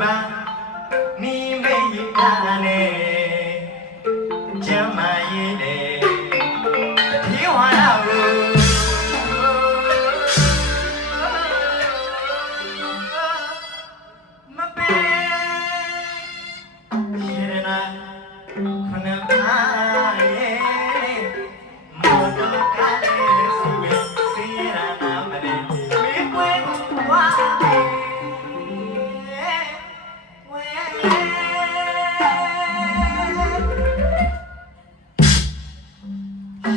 ပါမိမေကာနဲ့ကျမရဲ့ဒီဝါလာကိုမပေးရနာခဏပါရဲ့မောတော့ကလေးစီဝေစီရနာမလေးမိပွင့်ဝါ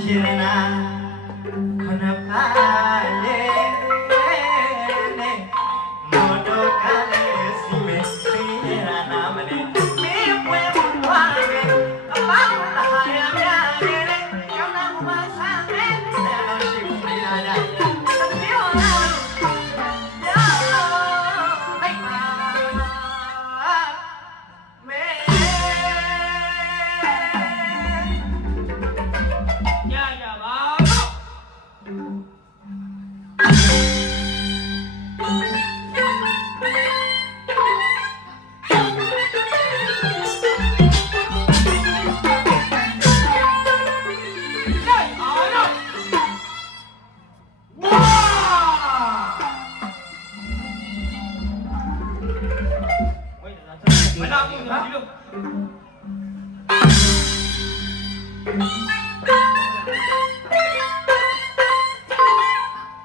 ရနာခဏပါရဲ့မောတော့ကလေးစီဝေစီရနာမလေးမိပွင့်ဝါအပေါင်းလာရမြရဲ့ကျောင်းသားမဆန်းတဲ့လို့ရှိနေရတာဒီဟောလာရောဟိတ်ပါမဲရရပါမနာဘူးဒီလို